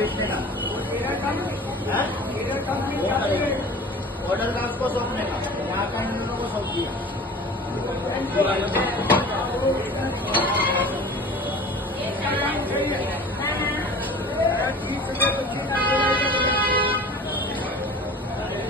बेचने का ऑर्डर का उसको सौंपने का, यहाँ का इन लोगों को सौंप दिया।